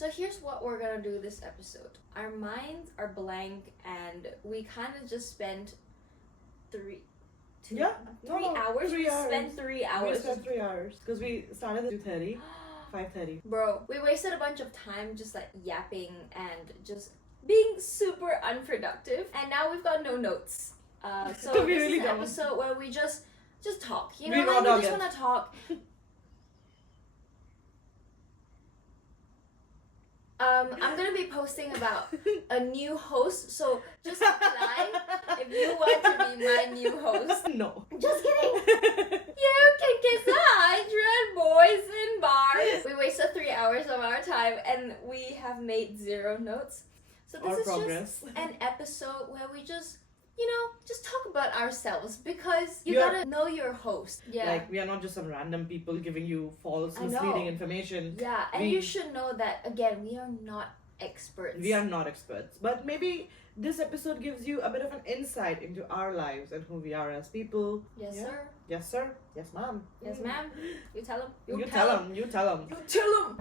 So here's what we're gonna do this episode. Our minds are blank and we kind of just spent 3 hours. We spent 3 hours. We spent 3 hours because we started at 2:30, 5:30. Bro, we wasted a bunch of time just like yapping and just being super unproductive. And now we've got no notes. So We this really is an don't. episode where we just talk. You We know, raw like dog we just it. want to talk. I'm gonna be posting about a new host, so just apply if you want to be my new host. No. Just kidding. You can kiss the hydrant, boys in bars. We wasted 3 hours of our time and we have made 0 notes. So this Or is progress. just an episode where we just talk about ourselves because you You're- gotta know your host. Yeah. Like, we are not just some random people giving you false, I know. misleading information. Yeah, and you should know that, again, we are not experts. We are not experts. But maybe this episode gives you a bit of an insight into our lives and who we are as people. Yes, Yeah. sir. Yes, sir. Yes, ma'am. Yes, ma'am. You tell him. You tell them. You tell them. You tell him.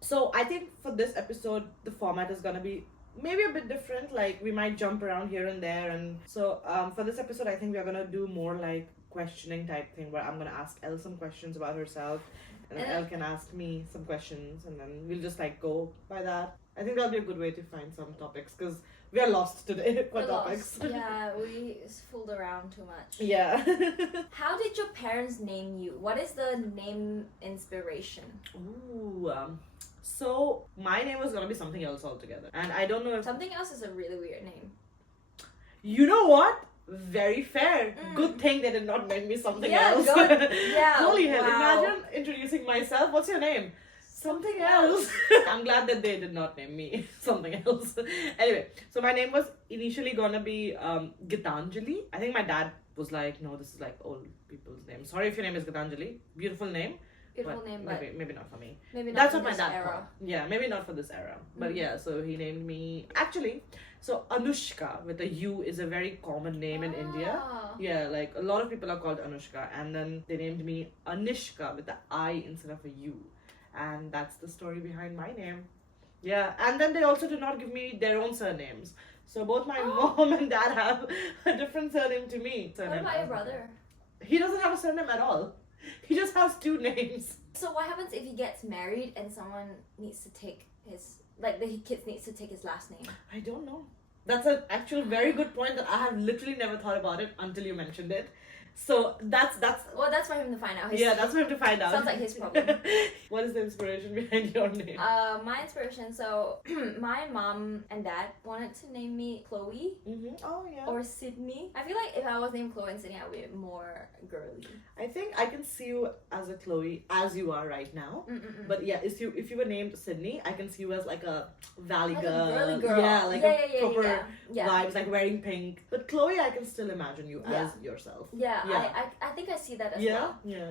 So I think for this episode, the format is gonna be maybe a bit different. Like, we might jump around here and there, and so for this episode, I think we're gonna do more like questioning type thing, where I'm gonna ask Elle some questions about herself, and then Elle can ask me some questions, and then we'll just like go by that. I think that'll be a good way to find some topics because we are lost today for We're topics. lost. Yeah, we fooled around too much. Yeah. How did your parents name you? What is the name inspiration? Ooh. So my name was gonna be something else altogether, and I don't know if Something else is a really weird name. you know what. Very fair. Mm. Good thing they did not name me something Yeah, else. good. Yeah, Holy hell! wow. Imagine introducing myself. What's your name? Something else. I'm glad that they did not name me something else. Anyway, so my name was initially gonna be Gitanjali. I think my dad was like, no, this is like old people's name. Sorry if your name is Gitanjali. Beautiful name. Beautiful But name, but maybe not for me. maybe not That's for what my this dad era. thought. Yeah, maybe not for this era. But Mhm. yeah, so he named me. Actually, so Anushka with a U is a very common name in India. Ah. Yeah, like a lot of people are called Anushka, and then they named me Anishka with the I instead of a U, and that's the story behind my name. Yeah, and then they also did not give me their own surnames. So both my mom and dad have a different surname to me. What about your brother? He doesn't have a surname at all. He just has 2 names. So what happens if he gets married and someone needs to take his, like the kids needs to take his last name? I don't know. That's an actual very good point that I have literally never thought about it until you mentioned it. So that's Well, that's for him to find out. yeah, that's for him to find out. Sounds like his problem. What is the inspiration behind your name? My inspiration. So my mom and dad wanted to name me Chloe Oh yeah. or Sydney. I feel like if I was named Chloe and Sydney, I would be more girly. I think I can see you as a Chloe as you are right now. Mm-mm-mm. But yeah, if you were named Sydney, I can see you as like a valley Like girl. a girly girl. Yeah, like a proper yeah. vibes, like wearing pink. But Chloe, I can still imagine you Yeah. as yourself. Yeah, Yeah. I think I see that as Yeah, well. yeah.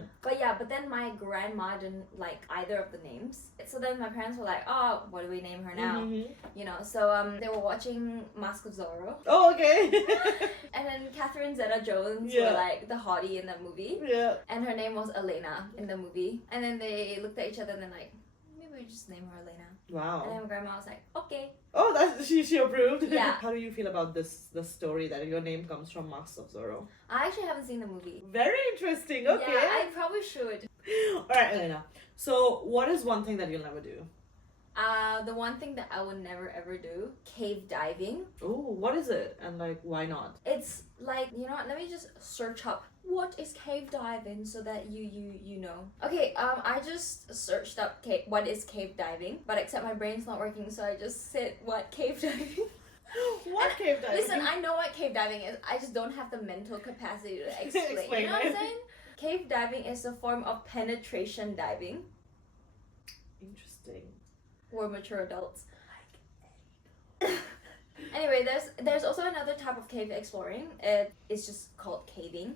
But then my grandma didn't like either of the names. So then my parents were like, oh, what do we name her now? Mhm. You know, so they were watching Mask of Zorro. Oh, okay. And then Catherine Zeta-Jones Yeah. were like the hottie in the movie. Yeah. And her name was Elena in the movie. And then they looked at each other and they're like, maybe we just name her Elena. And Wow. then grandma was like, okay. Oh, that's she approved. Yeah. How do you feel about the story that your name comes from Mask of Zorro? I actually haven't seen the movie. Very interesting. Okay. Yeah, I probably should. All right, Elena. So, what is one thing that you'll never do? The one thing that I would never ever do, cave diving. Oh, what is it? And like, why not? It's like, you know what, let me just search up what is cave diving so that you know. Okay, I just searched up what is cave diving, but except my brain's not working, so I just said what cave diving. What cave diving? Listen, I know what cave diving is. I just don't have the mental capacity to explain. Explain You know what I'm it. saying? Cave diving is a form of penetration diving. Interesting. We're mature adults. Anyway, there's also another type of cave exploring. It's just called caving,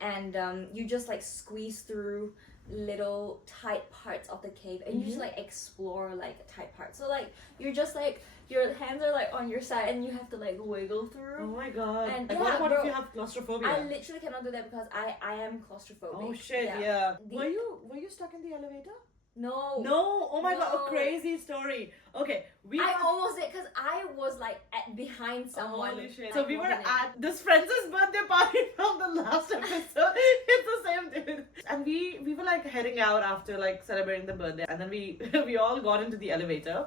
and you just like squeeze through little tight parts of the cave, and you just like explore like tight parts. So like you're just like your hands are like on your side and you have to like wiggle through. Oh my god. And like, yeah, what about bro, if you have claustrophobia? I literally cannot do that because I am claustrophobic. Oh shit, yeah. Were you stuck in the elevator? No. No. Oh my god, No. a crazy story. Okay, I almost did because I was like behind someone. Holy shit. Like, So we were walking in. at this friend's birthday party from the last episode. It's the same dude. And we were like heading out after like celebrating the birthday, and then we all got into the elevator.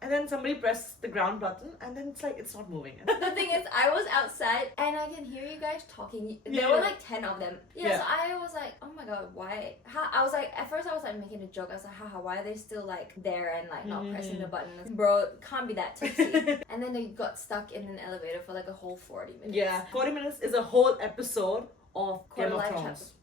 And then somebody pressed the ground button, and then it's like, it's not moving. The thing is, I was outside and I can hear you guys talking. There were like 10 of them. Yeah, so I was like, oh my god, why? I was like, at first I was like making a joke. I was like, haha, why are they still like there and like not pressing the button? Bro, can't be that tipsy. And then they got stuck in an elevator for like a whole 40 minutes. Yeah, 40 minutes is a whole episode of Game of Thrones.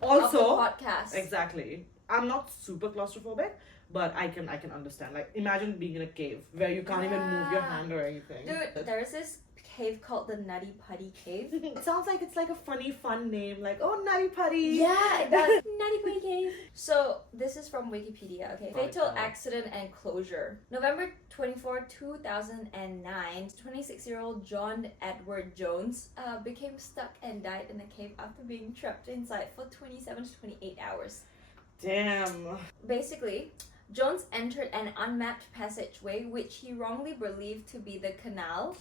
Also, of the podcast. Exactly. I'm not super claustrophobic, but I can understand. Like, imagine being in a cave where you can't even move your hand or anything. Dude, there's this cave called the Nutty Putty Cave. It sounds like it's like a funny, fun name. Like, oh, Nutty Putty. Yeah, it does. Nutty Putty Cave. So, this is from Wikipedia, okay? Oh, Fatal God. accident and closure. November 24, 2009, 26-year-old John Edward Jones became stuck and died in a cave after being trapped inside for 27 to 28 hours. Damn. Basically, Jones entered an unmapped passageway which he wrongly believed to be the canal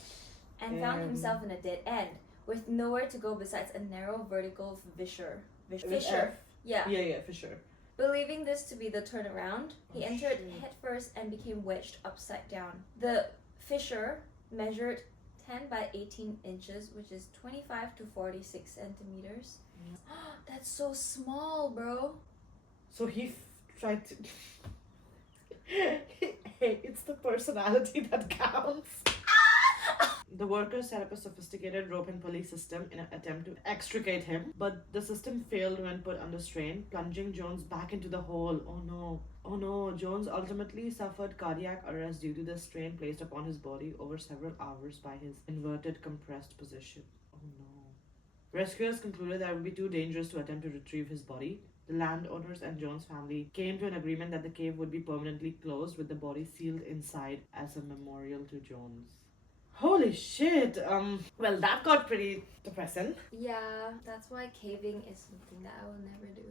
and found himself in a dead end with nowhere to go besides a narrow vertical fissure. Fissure. Yeah. Yeah, for sure. Believing this to be the turnaround, he entered headfirst and became wedged upside down. The fissure measured 10 by 18 inches, which is 25 to 46 centimeters. That's so small, bro. So he tried to... Hey, it's the personality that counts. The workers set up a sophisticated rope and pulley system in an attempt to extricate him, but the system failed when put under strain, plunging Jones back into the hole. Oh no. Oh no. Jones ultimately suffered cardiac arrest due to the strain placed upon his body over several hours by his inverted compressed position. Oh no. Rescuers concluded that it would be too dangerous to attempt to retrieve his body. The landowners and Jones' family came to an agreement that the cave would be permanently closed with the body sealed inside as a memorial to Jones. Holy shit. Well, that got pretty depressing. Yeah, that's why caving is something that I will never do.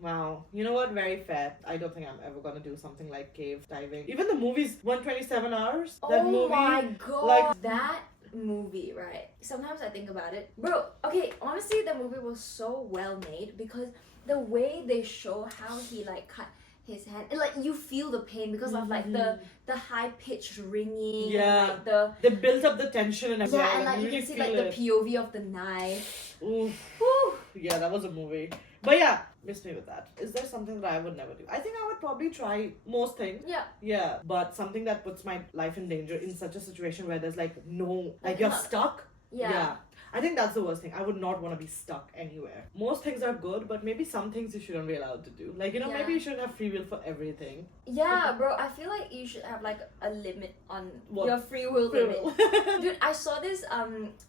Wow. You know what? Very fair. I don't think I'm ever gonna do something like cave diving. Even the movie's 127 hours. That Oh movie, my god. like- that movie, right? Sometimes I think about it. Bro, okay, honestly, the movie was so well made because the way they show how he like cut his hand, and like you feel the pain because of like the high pitched ringing. Yeah. And, like the They built up the tension and everything. yeah, and like you really can see feel like it. the POV of the knife. Oof. Whew. Yeah, that was a movie. But yeah, miss me with that. Is there something that I would never do? I think I would probably try most things. Yeah. Yeah, but something that puts my life in danger in such a situation where there's like no, like Like you're not- stuck. Yeah. I think that's the worst thing. I would not want to be stuck anywhere. Most things are good, but maybe some things you shouldn't be allowed to do. Like, you know, Yeah. maybe you shouldn't have free will for everything. Yeah, bro, I feel like you should have like a limit on What? your free will Free limit. will. Dude, I saw this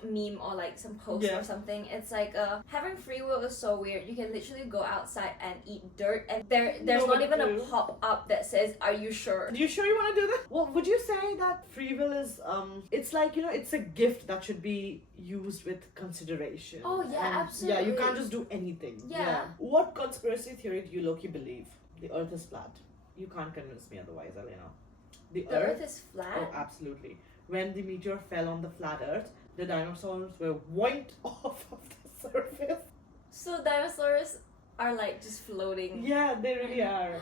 meme or like some post Yeah. or something. It's like having free will is so weird. You can literally go outside and eat dirt and there's No not even a clue. pop-up that says, "Are you sure?" You sure you want to do that? Well, would you say that free will is, it's like, you know, it's a gift that should be used with consideration. Oh, yeah, And, absolutely. Yeah, you can't just do anything. Yeah. What conspiracy theory do you low-key believe? The earth is flat. You can't convince me otherwise, Elena. The earth is flat. Oh, absolutely. When the meteor fell on the flat earth, the dinosaurs were wiped off of the surface. So dinosaurs are like just floating. Yeah, they really are.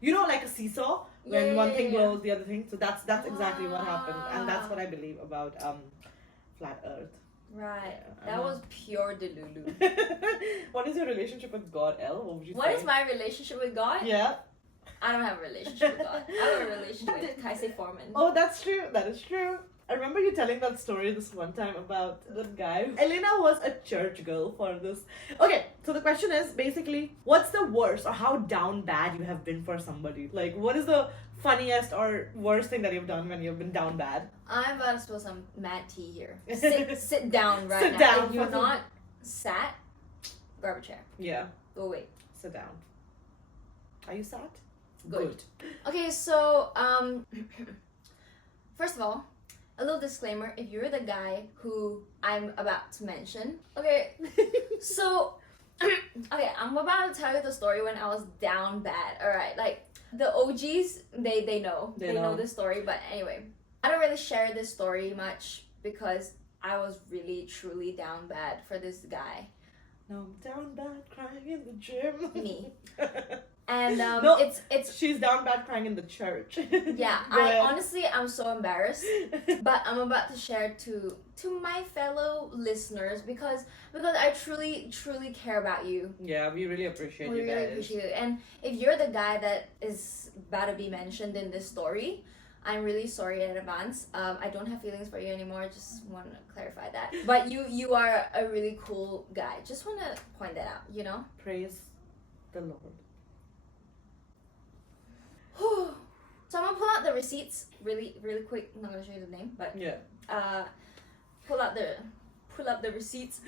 You know, like a seesaw, when Yeah, one yeah, thing yeah. goes, the other thing. So that's exactly what happened, and that's what I believe about flat Earth. Right. Yeah, That was pure delulu. What is your relationship with God, Elle? What would you What say? is my relationship with God? Yeah. I don't have a relationship with God. I have a relationship with Kaise Foreman. Oh, that's true. That is true. I remember you telling that story this one time about that guy. Elena was a church girl for this. Okay, so the question is basically, what's the worst or how down bad you have been for somebody? Like, what is the funniest or worst thing that you've done when you've been down bad? I'm about to spill some mad tea here. Sit down right Sit now. down If you're for- not sat, grab a chair. Yeah. Go wait. Sit down. Are you sad? Good. Okay, so first of all, a little disclaimer, if you're the guy who I'm about to mention. Okay, so okay, I'm about to tell you the story when I was down bad. Alright, like the OGs, they know. They know this story, but anyway. I don't really share this story much because I was really truly down bad for this guy. No, I'm down bad crying in the gym. Me. And no, it's she's down bad crying in the church. Yeah, I'm so embarrassed, but I'm about to share to my fellow listeners because I truly care about you. Yeah, we really appreciate we you guys. really appreciate you. And if you're the guy that is about to be mentioned in this story, I'm really sorry in advance. I don't have feelings for you anymore. Just want to clarify that. But you are a really cool guy. Just want to point that out. You know. Praise the Lord. So I'm gonna pull out the receipts really quick. I'm not gonna show you the name, but yeah. Pull up the receipts.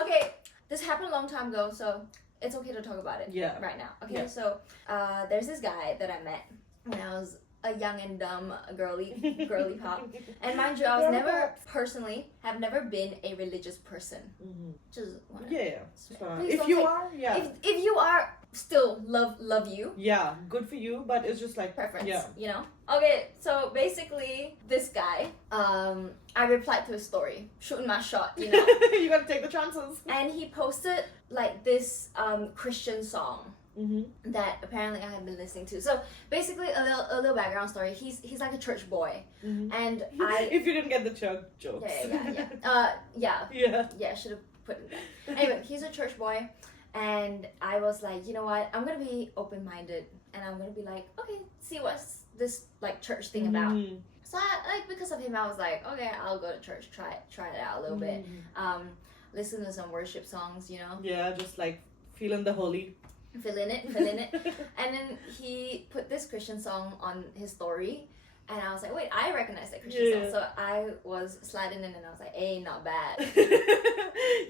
Okay, this happened a long time ago, so it's okay to talk about it. Yeah. Right now. Okay, Yeah. so there's this guy that I met when I was a young and dumb girly pop, and mind you, I was have never been a religious person. Mm-hmm. Just wanna, Yeah. Please If don't you take- are, yeah. If you are, still love you. Yeah, good for you, but it's just like Preference, yeah. you know? Okay, so basically, this guy, I replied to his story, shooting my shot, you know? You gotta take the chances. And he posted, like, this Christian song Mm-hmm. that apparently I have been listening to. So, basically, a little background story. He's like a church boy. Mm-hmm. And If you didn't get the church jokes. Yeah, should have put it there. Anyway, he's a church boy. And I was like, you know what? I'm gonna be open-minded, and I'm gonna be like, okay, see what's this like church thing about. Mm-hmm. So because of him, I was like, okay, I'll go to church, try it out a little bit. Listen to some worship songs, you know. Yeah, just like feeling the holy. Feeling it. And then he put this Christian song on his story. And I was like, wait, I recognize that Christian song. So I was sliding in and I was like, hey, not bad.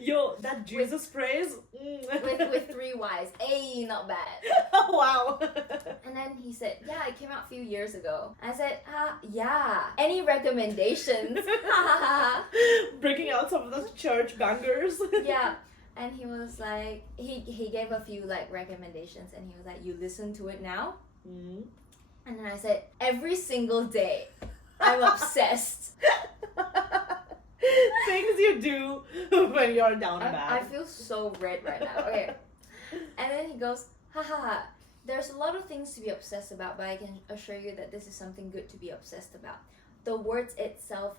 Yo, that Jesus praise. with 3 Ys. Hey, not bad. Oh, wow. And then he said, yeah, it came out a few years ago. I said, yeah. Any recommendations? Breaking out some of those church bangers. Yeah. And he was like, he gave a few like recommendations and he was like, you listen to it now? Mm-hmm. And then I said, every single day, I'm obsessed. Things you do when you're down bad. I feel so red right now. Okay. And then he goes, haha, there's a lot of things to be obsessed about, but I can assure you that this is something good to be obsessed about. The words itself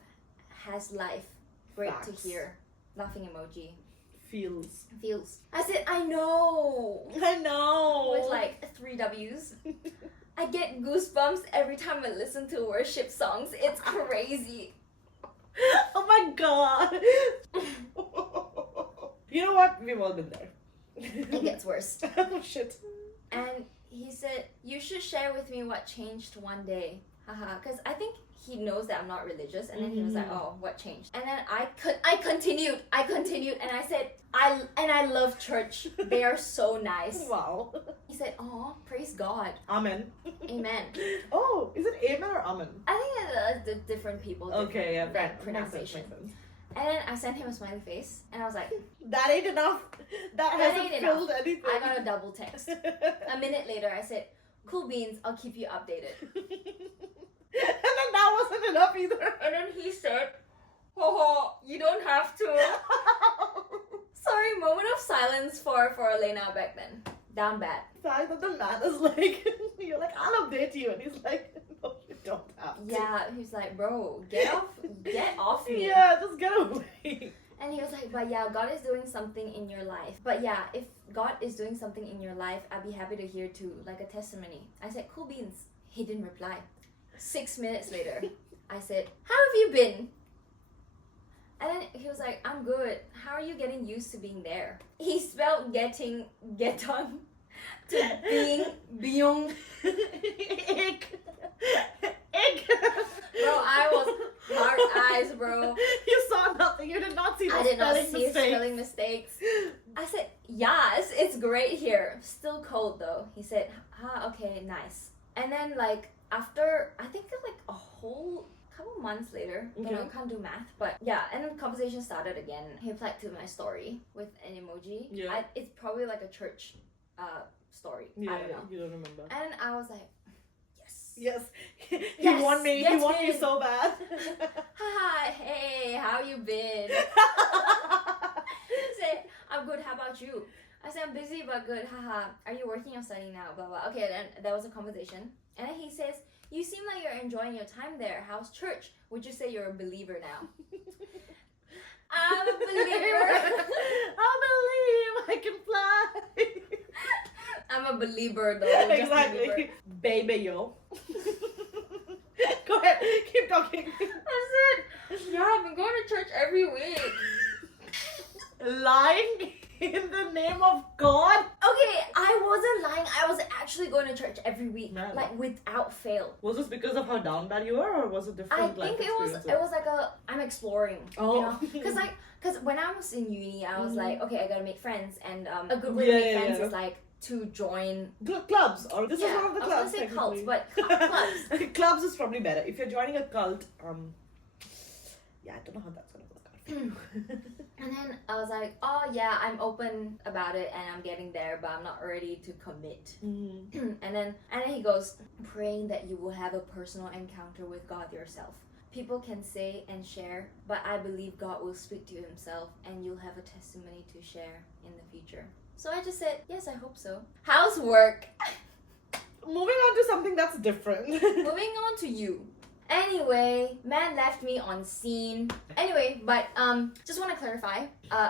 has life. Great Facts. to hear. Laughing emoji. Feels. I said, I know. I know. With like 3 W's. I get goosebumps every time I listen to worship songs. It's crazy. Oh my god. You know what? We've all been there. It gets worse. Oh shit. And he said, you should share with me what changed one day. Haha, because I think he knows that I'm not religious. And then he was like, oh, what changed? And then I continued and I said, I love church. They are so nice. Wow. He said, oh, praise God. Amen. Amen. Oh, is it amen or amen? I think the different people Okay, yeah, that right. pronunciation. Makes sense. And then I sent him a smiley face and I was like, That ain't enough. That hasn't ain't filled anything. I got a double text. A minute later I said, cool beans, I'll keep you updated. And then that wasn't enough either. And then he said, ho, you don't have to. Sorry, moment of silence for Elena back then. Down bad. The fact that the man is like, you're like, I'll update you. And he's like, no, you don't have to. Yeah, he's like, bro, get off me. Yeah, just get away. And he was like, but yeah, God is doing something in your life. But yeah, if God is doing something in your life, I'd be happy to hear too, like a testimony. I said, cool beans. He didn't reply. 6 minutes later, I said, how have you been? And then he was like, I'm good. How are you getting used to being there? He spelled get on to being. Ick. Bro, I was Hard eyes, bro. You saw nothing. You did not see the I did not spelling see mistakes. spelling mistakes. I said, yeah, it's great here. Still cold though. He said, okay, nice. And then like after, I think like a whole couple months later, you know, Okay. can't do math, but yeah, and then conversation started again. He replied to my story with an emoji. Yeah. It's probably like a church story. Yeah, I don't know. you don't remember. And then I was like, yes. Yes. He Yes, won me. He yes, won me him. so bad. Haha, hey, how you been? He said, I'm good, how about you? I said, I'm busy but good, haha. Are you working or studying now? Blah blah. Okay, then there was a conversation. And then he says, you seem like you're enjoying your time there. How's church? Would you say you're a believer now? I'm a believer. I believe I can fly. I'm a believer though. Just Exactly. believer. Baby yo. Go ahead. Keep talking. I said, yeah, I've been going to church every week. Lying in the name of God. Okay, I wasn't lying. I was actually going to church every week, Man. like without fail. Was this because of how down bad you were, or was it different? I life think it was like I'm exploring, Oh. you know, because when I was in uni, I was Mhm. like, okay, I gotta make friends, and a good way Yeah, to make yeah, friends yeah. is like to join. Clubs, or this is Yeah, one of the I was clubs. gonna say cults, technically. but clubs. Okay, clubs is probably better. If you're joining a cult, yeah, I don't know how that's gonna work out for you. And then I was like, oh yeah, I'm open about it, and I'm getting there, but I'm not ready to commit. Mhm. and then he goes, praying that you will have a personal encounter with God yourself. People can say and share, but I believe God will speak to you himself, and you'll have a testimony to share in the future. So I just said, yes, I hope so. How's work? Moving on to something that's different. Moving on to you. Anyway, man left me on scene. Anyway, but just want to clarify.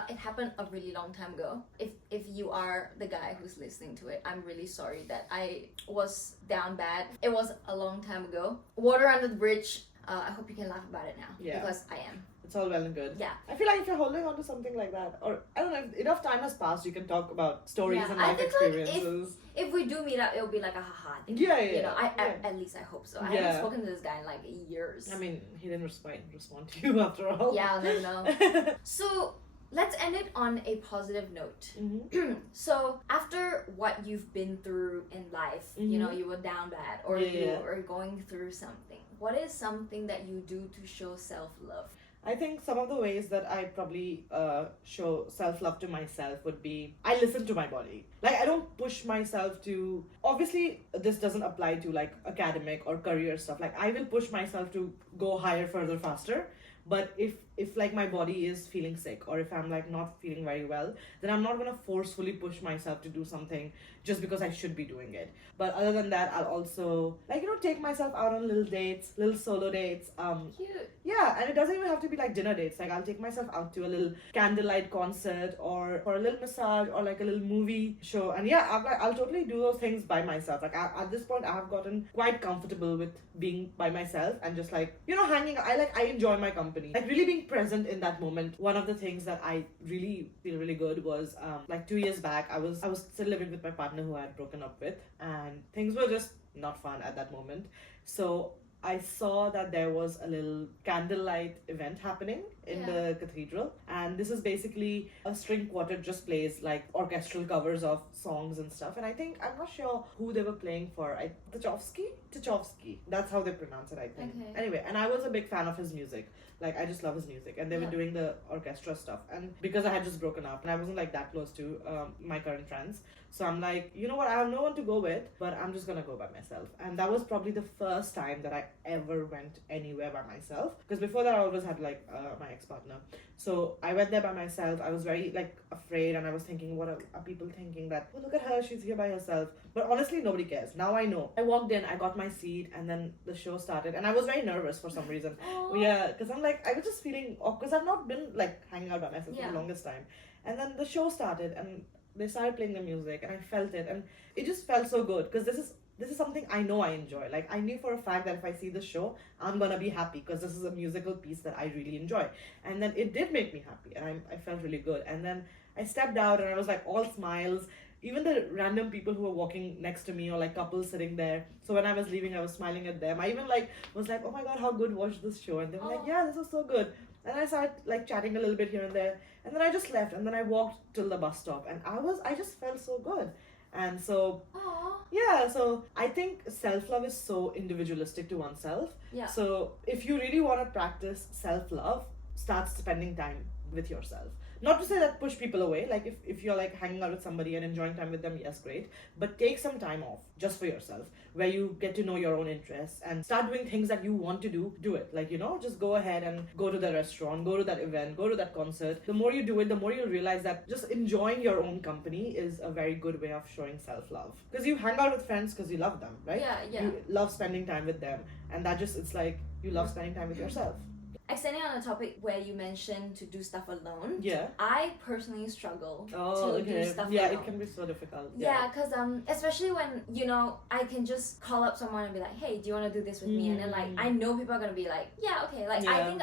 It happened a really long time ago. If you are the guy who's listening to it, I'm really sorry that I was down bad. It was a long time ago. Water under the bridge. I hope you can laugh about it now. Yeah. Because I am. It's all well and good. Yeah. I feel like if you're holding on to something like that, or I don't know, if enough time has passed, you can talk about stories Yeah, and I life think, like, experiences. If we do meet up, it'll be like a haha thing. Yeah, You know, yeah. at least I hope so. I Yeah. haven't spoken to this guy in like years. I mean, he didn't respond to you after all. Yeah, I'll never know. So let's end it on a positive note. Mhm. So after what you've been through in life, you know, you were down bad, or Yeah, you yeah. are going through something. What is something that you do to show self-love? I think some of the ways that I probably show self-love to myself would be I listen to my body. Like, I don't push myself to... Obviously, this doesn't apply to, like, academic or career stuff. Like, I will push myself to go higher, further, faster. But if like my body is feeling sick, or if I'm like not feeling very well, then I'm not gonna forcefully push myself to do something just because I should be doing it. But other than that, I'll also, like, you know, take myself out on little dates, little solo dates. Cute. Yeah, and it doesn't even have to be like dinner dates. Like, I'll take myself out to a little candlelight concert, or a little massage, or like a little movie show. And yeah, I'll totally do those things by myself. Like, at this point, I have gotten quite comfortable with being by myself and just like, you know, hanging. I enjoy my company. Like, really being present in that moment. One of the things that I really feel really good was like 2 years back, I was still living with my partner who I had broken up with, and things were just not fun at that moment. So I saw that there was a little candlelight event happening in Yeah. the cathedral, and this is basically a string quartet just plays like orchestral covers of songs and stuff. And I think, I'm not sure who they were playing for. Tchaikovsky. That's how they pronounce it, I think. Okay. Anyway, and I was a big fan of his music. Like, I just love his music, and they were Yeah. doing the orchestra stuff. And because I had just broken up and I wasn't like that close to my current friends, so I'm like, you know what, I have no one to go with, but I'm just gonna go by myself. And that was probably the first time that I ever went anywhere by myself, because before that I always had like my ex-partner. So I went there by myself. I was very like afraid, and I was thinking, what are people thinking, that, oh, look at her, she's here by herself. But honestly, nobody cares. Now I know. I walked in, I got my seat, and then the show started, and I was very nervous for some reason. Aw. Yeah, because I'm like, I was just feeling awkward, because I've not been like hanging out by myself for Yeah. the longest time. And then the show started, and they started playing the music, and I felt it, and it just felt so good, because this is something I know I enjoy. Like, I knew for a fact that if I see the show, I'm gonna be happy, because this is a musical piece that I really enjoy. And then it did make me happy, and I felt really good. And then I stepped out, and I was like all smiles. even the random people who were walking next to me or like couples sitting there. So when I was leaving, I was smiling at them. I even like was like, oh my god, how good was this show? And they were like, yeah, this was so good. And I started like chatting a little bit here and there. And then I just left and then I walked till the bus stop and I just felt so good. And so, yeah, so I think self-love is so individualistic to oneself. Yeah. So if you really want to practice self-love, start spending time with yourself. Not to say that push people away, like if you're like hanging out with somebody and enjoying time with them, yes, great. But take some time off just for yourself, where you get to know your own interests and start doing things that you want to do it. Like, just go ahead and go to the restaurant, go to that event, go to that concert. The more you do it, the more you'll realize that just enjoying your own company is a very good way of showing self-love. Because you hang out with friends because you love them, right? Yeah. You love spending time with them. And that just, it's like you love spending time with yourself. Extending on a topic where you mentioned to do stuff alone. Yeah. I personally struggle to okay. do stuff Yeah, alone. it can be so difficult. Yeah, because especially when, I can just call up someone and be like, hey, do you want to do this with me? And then like, I know people are going to be like, yeah, okay. Like, I think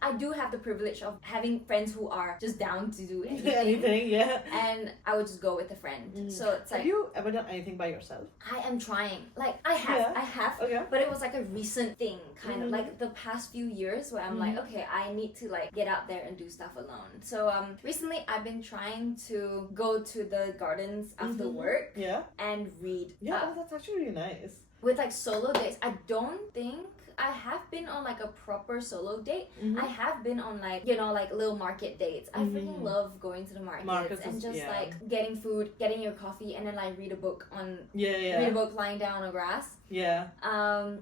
I do have the privilege of having friends who are just down to do anything. Yeah. And I would just go with a friend. So it's like... Have you ever done anything by yourself? I am trying. Like, I have. Okay. But it was like a recent thing, kind of like the past few years where I'm like, okay, I need to like get out there and do stuff alone. So recently I've been trying to go to the gardens after work and read. Yeah, that's actually really nice. With like solo dates. I don't think I have been on like a proper solo date. I have been on like, like little market dates. I freaking love going to the markets and just like getting food, getting your coffee, and then like read a book read a book lying down on the grass. Yeah.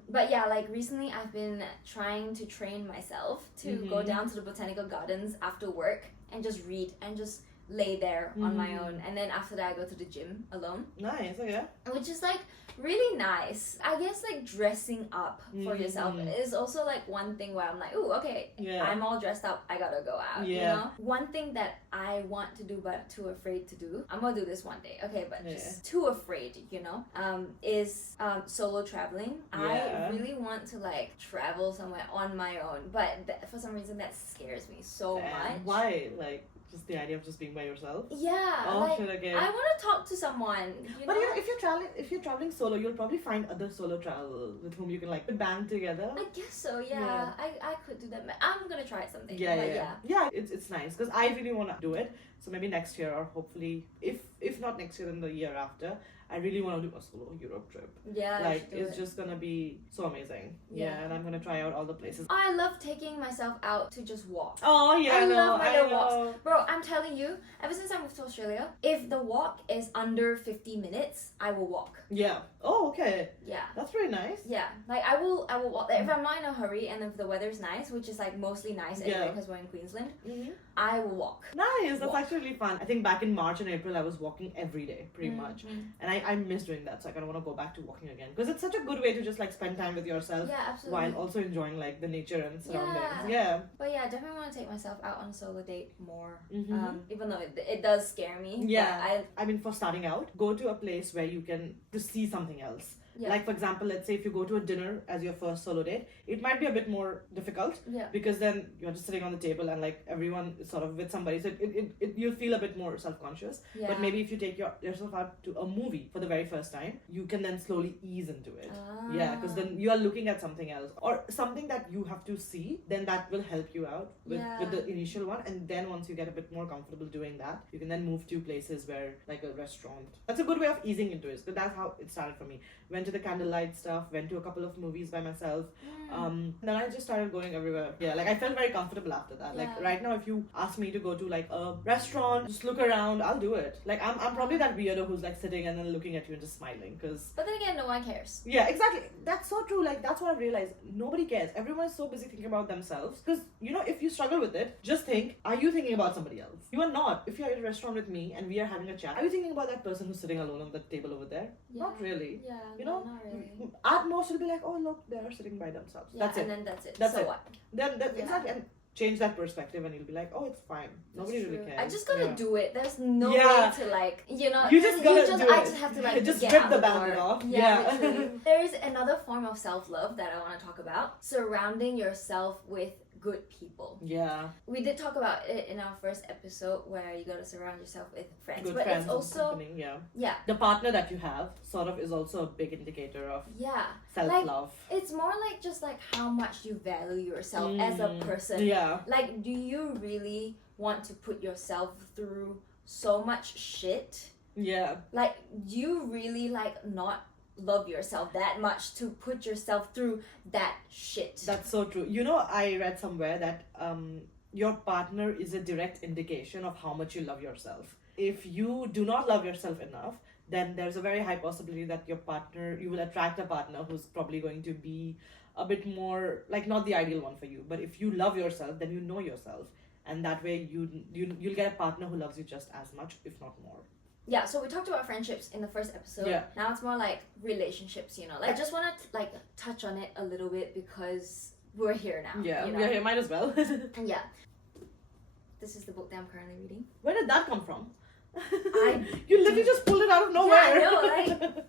But yeah, like recently I've been trying to train myself to go down to the botanical gardens after work and just read and just lay there on my own. And then after that I go to the gym alone. Nice, okay. Which is like really nice. I guess like dressing up for yourself is also like one thing where I'm like, ooh, okay, I'm all dressed up, I gotta go out, One thing that I want to do but too afraid to do, I'm gonna do this one day, okay, but just too afraid, is solo traveling. I really want to like travel somewhere on my own, but for some reason that scares me so much. Why? Like, just the idea of just being by yourself? Yeah, I want to talk to someone. But if you're traveling solo, you'll probably find other solo travel with whom you can like band together. I guess so. Yeah. I could do that. I'm gonna try it someday. Yeah. It's nice because I really want to do it. So maybe next year, or hopefully, if not next year, then the year after. I really want to do a solo Europe trip. Yeah, like it's just gonna be so amazing. Yeah, and I'm gonna try out all the places. I love taking myself out to just walk. Oh yeah, I love my little walks, bro. I'm telling you, ever since I moved to Australia, if the walk is under 50 minutes, I will walk. Yeah. Oh, okay. Yeah. That's very nice. Yeah, like I will walk. Like, if I'm not in a hurry and if the weather's nice, which is like mostly nice anyway because we're in Queensland, I will walk. Nice. That's actually really fun. I think back in March and April, I was walking every day, pretty much, and I miss doing that, so I kind of want to go back to walking again because it's such a good way to just like spend time with yourself while also enjoying like the nature and surroundings. Yeah. But yeah, I definitely want to take myself out on a solo date more. Even though it does scare me. Yeah. I mean, for starting out, go to a place where you can just see something else. Yeah. Like for example, let's say if you go to a dinner as your first solo date, it might be a bit more difficult because then you're just sitting on the table and like everyone is sort of with somebody, so you'll feel a bit more self-conscious. But maybe if you take yourself out to a movie for the very first time, you can then slowly ease into it. Yeah, because then you are looking at something else or something that you have to see, then that will help you out with the initial one. And then once you get a bit more comfortable doing that, you can then move to places where like a restaurant. That's a good way of easing into it. But that's how it started for me. Went to the candlelight stuff, went to a couple of movies by myself. Then I just started going everywhere. Yeah, like I felt very comfortable after that. Like right now, if you ask me to go to like a restaurant, just look around, I'll do it. Like I'm probably that weirdo who's like sitting and then looking at you and just smiling. But then again, no one cares. Yeah, exactly. That's so true. Like that's what I realized. Nobody cares. Everyone is so busy thinking about themselves. Because if you struggle with it, just think, are you thinking about somebody else? You are not. If you're in a restaurant with me and we are having a chat, are you thinking about that person who's sitting alone on the table over there? Not really. Yeah. Not really. At most, it'll be like, oh look, they're sitting by themselves. That's it. And then that's it. That's so it. What? Then exactly. And change that perspective and you'll be like, oh, it's fine. Nobody really cares. I just gotta do it. There's no way to like, you just gotta do it. I just have to like just get strip out the the bandit door. off. There is another form of self-love that I want to talk about. Surrounding yourself with good people. Yeah. We did talk about it in our first episode where you gotta surround yourself with friends. Good but friends it's also and company, yeah. The partner that you have sort of is also a big indicator of Yeah. self-love. Like, it's more like just like how much you value yourself as a person. Yeah. Like, do you really want to put yourself through so much shit? Yeah. Like, do you really like not love yourself that much to put yourself through that shit? That's so true. You know, I read somewhere that your partner is a direct indication of how much you love yourself. If you do not love yourself enough, then there's a very high possibility that you will attract a partner who's probably going to be a bit more, like, not the ideal one for you. But if you love yourself, then you know yourself. And that way you'll get a partner who loves you just as much, if not more. Yeah, so we talked about friendships in the first episode. Yeah. Now it's more like relationships, you know. Like, I just want to like touch on it a little bit because we're here now. Yeah, you know? we're here, might as well. And yeah. This is the book that I'm currently reading. Where did that come from? I You literally just pulled it out of nowhere. Yeah, I know, like...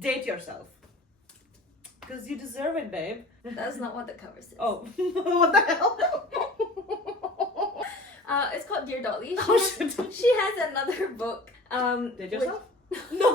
Date yourself. Because you deserve it, babe. That's not what the cover says. Oh, what the hell? It's called Dear Dolly. Shit. She has another book. Date yourself? No,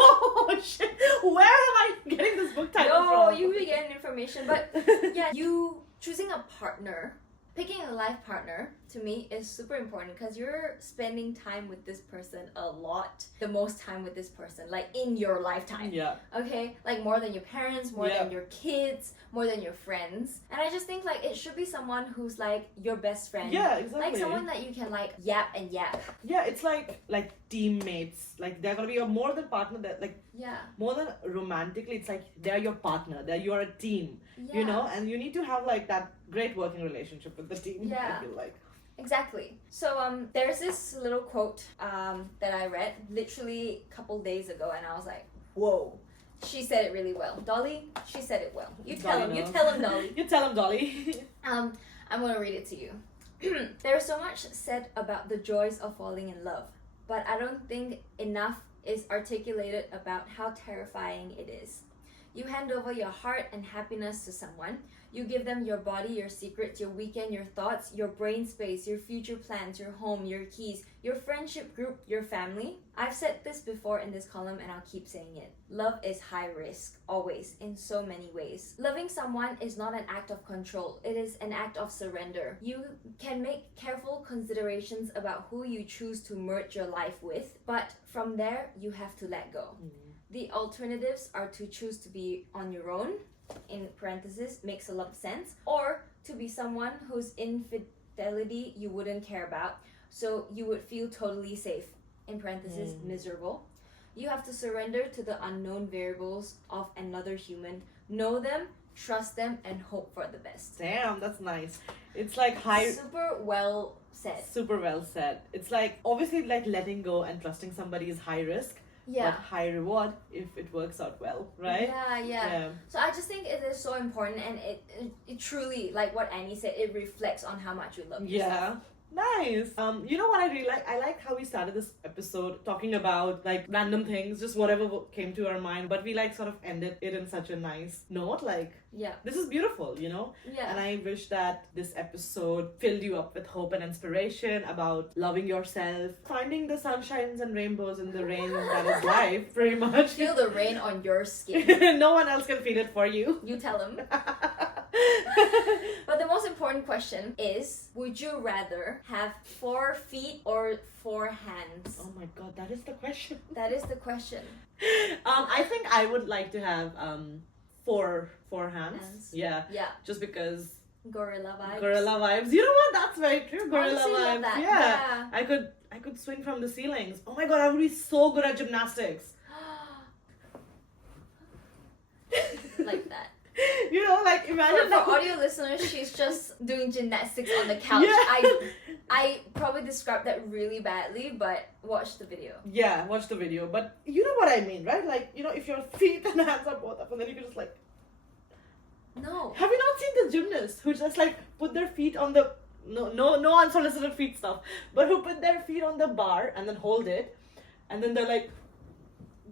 shit. Where am I getting this book title No, from? you be getting information. But yeah, you choosing a partner, picking a life partner, to me is super important because you're spending time with this person a lot. The most time with this person, like in your lifetime. Yeah. Okay? Like more than your parents, more than your kids, more than your friends. And I just think like it should be someone who's like your best friend. Yeah, exactly. Like someone that you can like yap and yap. Yeah, it's like teammates. Like they're gonna be a more than partner. That like Yeah. more than romantically, it's like they're your partner. You're a team. Yeah. You know, and you need to have like that great working relationship with the team. Yeah. I feel like. Exactly. So there's this little quote that I read literally a couple days ago, and I was like, whoa. She said it really well. Dolly, she said it well. You tell him. You tell him, Dolly. You tell him, Dolly. I'm gonna read it to you. There's so much said about the joys of falling in love, but I don't think enough is articulated about how terrifying it is. You hand over your heart and happiness to someone. You give them your body, your secrets, your weekend, your thoughts, your brain space, your future plans, your home, your keys, your friendship group, your family. I've said this before in this column and I'll keep saying it. Love is high risk, always, in so many ways. Loving someone is not an act of control. It is an act of surrender. You can make careful considerations about who you choose to merge your life with, but from there, you have to let go. The alternatives are to choose to be on your own, in parentheses, makes a lot of sense, or to be someone whose infidelity you wouldn't care about, so you would feel totally safe, in parentheses, miserable. You have to surrender to the unknown variables of another human, know them, trust them, and hope for the best. Damn, that's nice. It's like Super well said. Super well said. It's like, obviously, like letting go and trusting somebody is high risk. Yeah. But high reward if it works out well, right? Yeah. So I just think it is so important, and it truly, like what Annie said, it reflects on how much you love yourself. Yeah. Nice. You know what I really like? I like how we started this episode talking about like random things, just whatever came to our mind, but we like sort of ended it in such a nice note. Like, yeah, this is beautiful, you know? Yeah. And I wish that this episode filled you up with hope and inspiration about loving yourself, finding the sunshines and rainbows in the rain that is life, pretty much. Feel the rain on your skin. No one else can feel it for you. You tell them. But the most important question is, would you rather have 4 feet or 4 hands? Oh my god, that is the question. That is the question. I think I would like to have 4 hands. Yeah. Just because Gorilla vibes. gorilla vibes. You know what? That's very true. Gorilla Honestly, love vibes. that. Yeah. I could swing from the ceilings. Oh my god, I would be so good at gymnastics. Like that. You know, like imagine For audio listeners, she's just doing gymnastics on the couch. Yeah. I probably described that really badly, but watch the video. Yeah, watch the video. But you know what I mean, right? Like, you know, if your feet and hands are both up and then you can just like... No. Have you not seen the gymnasts who just like put their feet on the... No unsolicited feet stuff. But who put their feet on the bar and then hold it. And then they're like...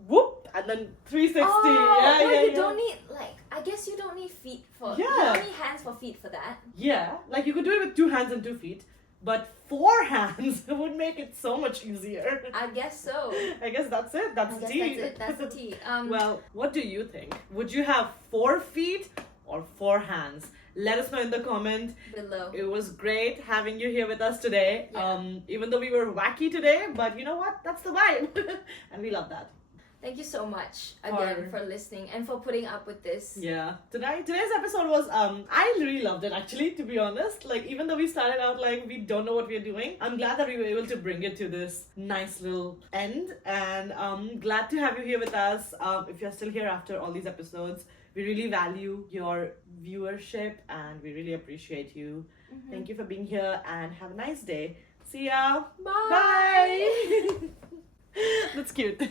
Whoop! And then 360. Oh, yeah. don't need like... I guess you don't need feet for. Yeah. You don't need hands for feet for that. Yeah, like you could do it with 2 hands and 2 feet, but 4 hands would make it so much easier. I guess so. I guess that's it. That's I the guess tea. that's it. That's the tea. Well, what do you think? Would you have 4 feet or 4 hands? Let us know in the comment. below. It was great having you here with us today. Yeah. Even though we were wacky today, but you know what? That's the vibe. And we love that. Thank you so much again for listening and for putting up with this. Yeah. Today's episode was I really loved it actually, to be honest. Like even though we started out like we don't know what we're doing, I'm glad that we were able to bring it to this nice little end, and glad to have you here with us. If you're still here after all these episodes, we really value your viewership and we really appreciate you. Mhm. Thank you for being here and have a nice day. See ya. Bye. Bye. That's cute.